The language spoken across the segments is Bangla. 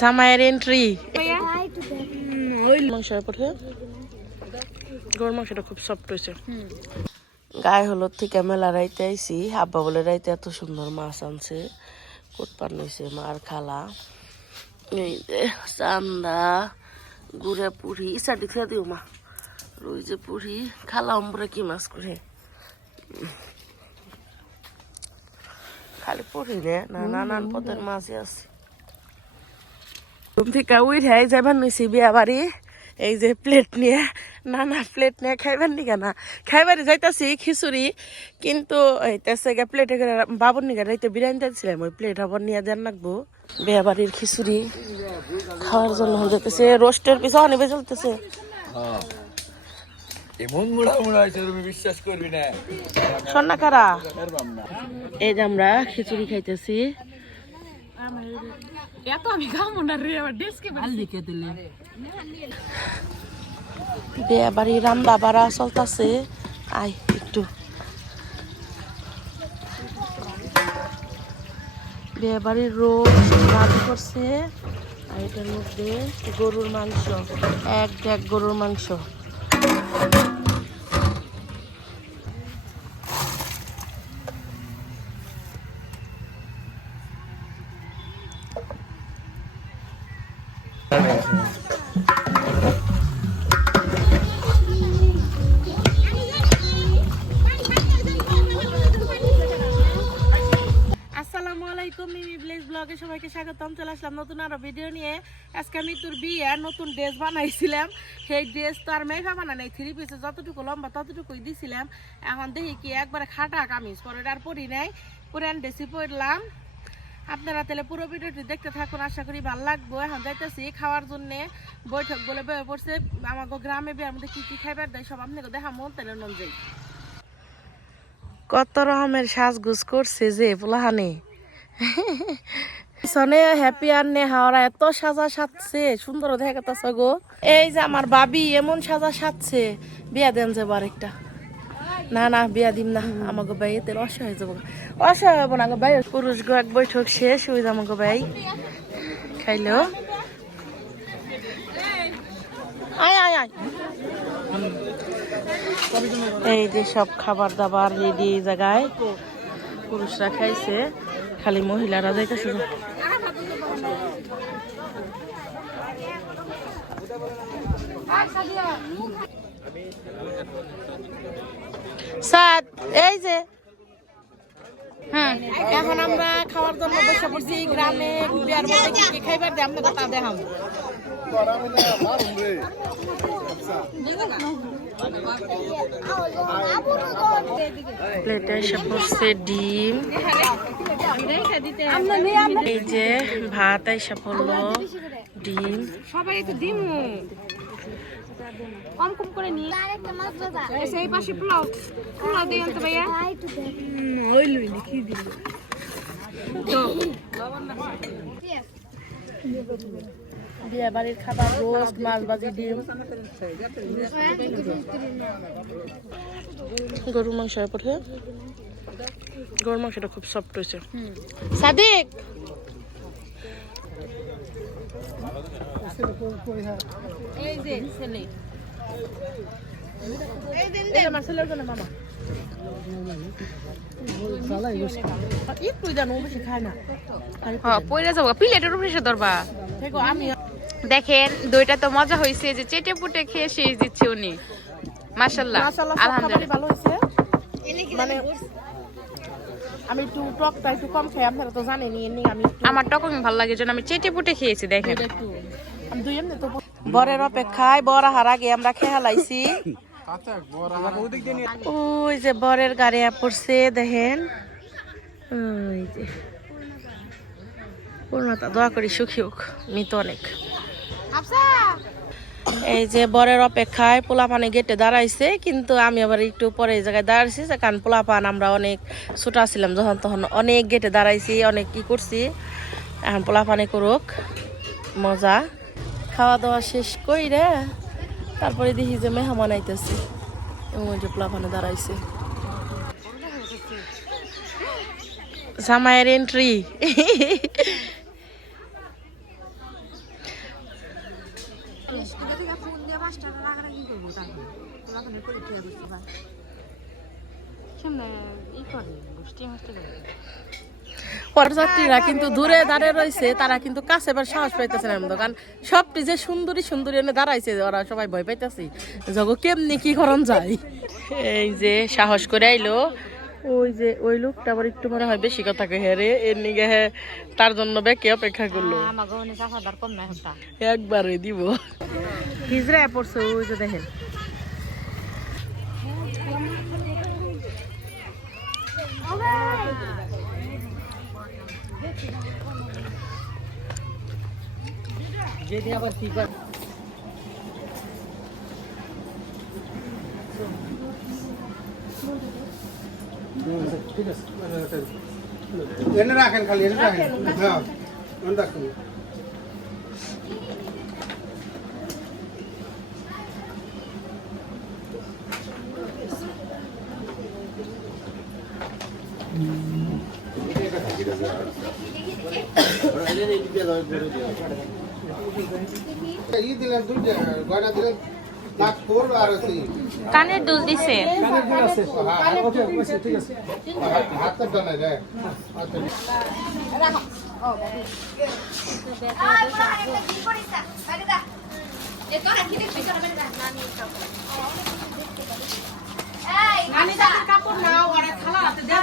জামাইয়ের এন্ট্রি মাংসটা খুব সফট হয়েছে। গায়ে হলুদ থেকে মেলা রাইতে আইসি আব্বা বলে রাইতে এত সুন্দর মাছ আনছে। কোটপান হয়েছে মার খালা। এই যে চান্দা গুড়ে পুরি। ইসাটি খেয়ে দিও মা। রুই যে পুরি। খালা অম্বরে কি মাছ করে? খালি পুরি রে। না নানান পদের মাছই আছে। ঘুম থেকে উঠে যাবার নিছি বিয়া বাড়ি। এই যে প্লেট নিয়ে না না প্লেট নিয়ে খাইবার নিগা না। খাইবারে যাইতাছি খিচুড়ি কিন্তু হইতেছে গে প্লেটে করে বাবুর নিগা রাইতে বিরিয়ানি দিয়েছিলাম ওই প্লেট আবার নিয়ে দেন রাখব বিয়া বাড়ির খিচুড়ি খাওয়ার জন্য যেতেছে রোস্টের পিছনে অনেক চলতেছে এমন মোড়া মোড়া হয়েছে তুমি বিশ্বাস করবি না। সন্না কারা? এই যে আমরা খিচুড়ি খাইতেছি। এত আমি খাব না রে আমার ডেস্কে বিয়া বাড়ি বাড়া চলতেছে। আয় একটু। বিয়ে বাড়ির রোজ রান্না করছে। আর এটার মধ্যে গরুর মাংস। এক ডেক গরুর মাংস। ব্লগে সবাইকে স্বাগতম, চলে আসলাম নতুন আরও ভিডিও নিয়ে। আজকে আমি তোর বিয়ে, নতুন ড্রেস বানাইছিলাম। সেই ড্রেস তো আর মেঘা বানা নাই থ্রি পিসে যতটুকু লম্বা ততটুকুই দিছিলাম। এখন দেখি কি একবারে খাটা কামিজ, পরে আর পরি নাই পুরান ড্রেসই পরলাম। আপনারা তাহলে পুরো ভিডিওটি দেখতে থাকুন, আশা করি ভালো লাগবো। এখন যাইতেছি খাওয়ার জন্য, বৈঠক বলে বয়ে পড়ছে। আমাকে গ্রামে বিয়ের মধ্যে কি কি খাইবার দেয় সব আপনাকে দেখা মন তাহলে নন যাই কত রকমের সাজগুজ করছে যে, পোলাহানে। পিছনে হ্যাপি আর নেহাওরা এত সাজা সাজছে, সুন্দর দেখা গো। এই যে আমার বাবি, এমন সাজা সাজছে। বিয়া দেন যাব আরেকটা। না না, বিয়া দিম না। আমাকে ভাই, এতে অসহায় যাব অসহায় হব না ভাই। পুরুষ গো, এক বৈঠক শেষ, হয়ে যাব গো ভাই। খাইলো। আয় আয় এই যে সব খাবার দাবার রেডি জায়গায়। পুরুষরা খাইছে। খালি মহিলারা যাইতে শুধু সাদ, এই যে। হ্যাঁ। এখন আমরা খাওয়ার জন্য বসে পড়ছি, গ্রামে বিয়ার মধ্যে কি কি খাইবার দিয়ে আপনাকে তা দেখাম প্লেটে এসে পড়ছে ডিম। এই যে ভাত এসে পড়ল ডিম। সবাই তো দিমু কম কম করে নি সেই পাশে পোলাও। পোলাও দিয়ে আনতে ভাইয়া। ওই লই লিখি দিল বিয়ে বাড়ির খাবার রোস্ট মাছ ভাজি ডিম। গরুর মাংস পথে গরুর মাংসটা খুব সফট হয়েছে। সাদিক! এই যে ছেলে। এই আমার ছেলের জন্য মামা। একটু জানো? ও বেশি খায় না। খালি হ্যাঁ প্লেটের উপরে ধরবা। দেখো আমি দেখেন দইটা তো মজা হয়েছে যে চেটে পুটে খেয়ে শেষ দিচ্ছে উনি। মাশাল্লাহ মাশাআল্লাহ আলহামদুলিল্লাহ। ভালো হয়েছে মানে আমি একটু টকটা একটু কম খাই আপনারা তো জানেনই এমনি আমি একটু আমার টকমি ভালো লাগে জন্য আমি চেটে পুটে খেয়েছি দেখেন। একটু আমি দুই এমনি তো বরের অপেক্ষায় বর হার আগে আমরা খেয়ে হালাইছি। ওই যে বরের গাড়ি পড়ছে দেখেন। ওই যে পূর্ণতা দোয়া করি সুখী হোক মৃত অনেক। এই যে বরের অপেক্ষায় পোলাপানে গেটে দাঁড়াইছে কিন্তু আমি আবার একটু পরে এই জায়গায় দাঁড়াইছি যে কারণ পোলাপান আমরা অনেক ছোটা ছিলাম যখন তখন অনেক গেটে দাঁড়াইছি অনেক কি করছি। এখন পোলাপানে করুক মজা। খাওয়া দাওয়া শেষ করি রে তারপরে দেখি যে মেহমান আইতেছে এবং যে পোলাপানে দাঁড়াইছে। জামাইয়ের এন্ট্রি সামনে ই করে গোষ্ঠী মাস্টার করে পরযাত্রীরা কিন্তু দূরে দাঁড়িয়ে রয়েছে তারা কিন্তু কাছে এবার সাহস পাইতেছে না এমন কারণ সবটি যে সুন্দরী সুন্দরী এনে দাঁড়াইছে ওরা সবাই ভয় পাইতেছে জগ কেমনি কি করন যায়। এই যে সাহস করে আইলো ওই যে ওই লোকটা আবার একটু মনে হয় বেশি কথা কয়ে হ্যাঁ রে এর নিগে হ্যাঁ তার জন্য বেকে অপেক্ষা করল। না একবারে দিব। হিজরা পড়ছে ওই যে দেখেন। যেদিন আবার কি কর এনে রাখেন খালি এনে রাখেন হ্যাঁ মনে রাখুন ই দিলেন দুইটা গয়না দিলেন নাক ফোর আর আছে কানের দুল দিছে। কাপড় নাও আর খালা হাতে দেয়া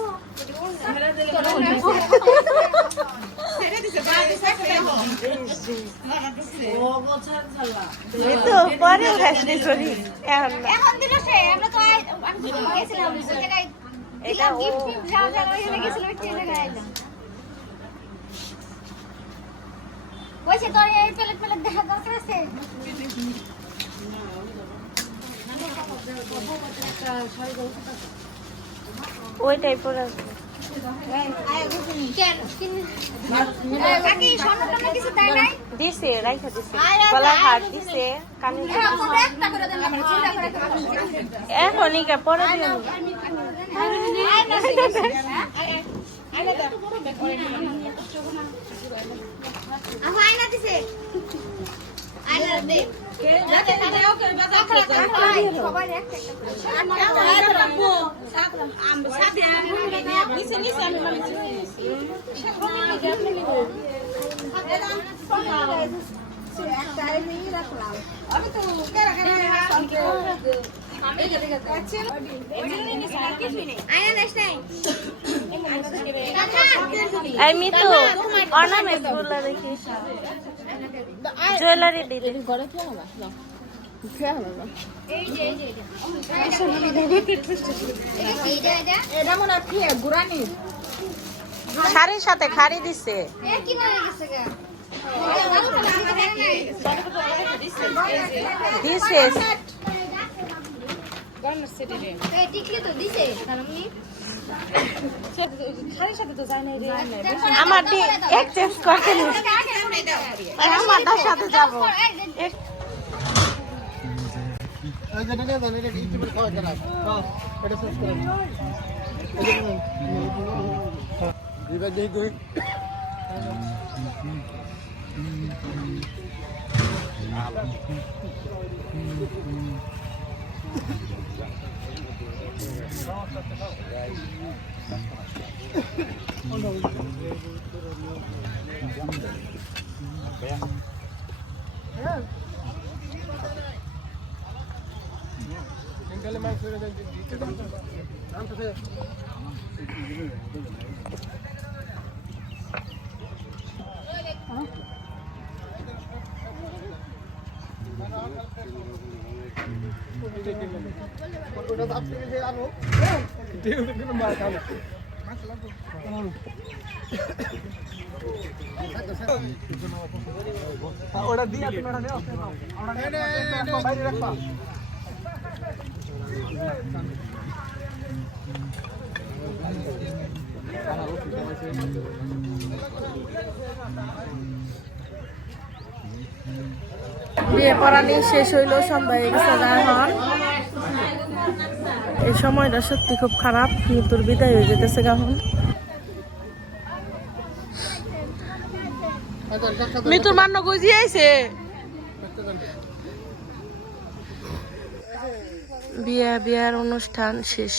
পরে ওই বলছে তোর এই প্লেট প্লেট দেখা দরকার আছে? ওই টাইপের আছে। দিছে রাইখা দিছে গলার হার দিছে কানে হ্যাঁ, এখনই পরে দিও আয়না দিছে আয়না দে এই মিতু অর্নামেন্টগুলো জুয়েলারি দিদি এই যে এই যে এই যে। এটা শাড়ির সাথে খাড়ি দিছে। কি দিছে। আমার এক্সচেঞ্জ করতে নি আমারটার সাথে যাব। এই যেটা নিয়ে যান এটা ইউটিউবে খাওয়া যায় বিয়ে পড়ানি শেষ হইল সন্ধ্যা গেছে এই সময়টা সত্যি খুব খারাপ মৃত্যুর বিদায় হয়ে যেতেছে এখন মৃত্যুর মান্য গুজি আইছে? বিয়ে, বিয়ার অনুষ্ঠান শেষ।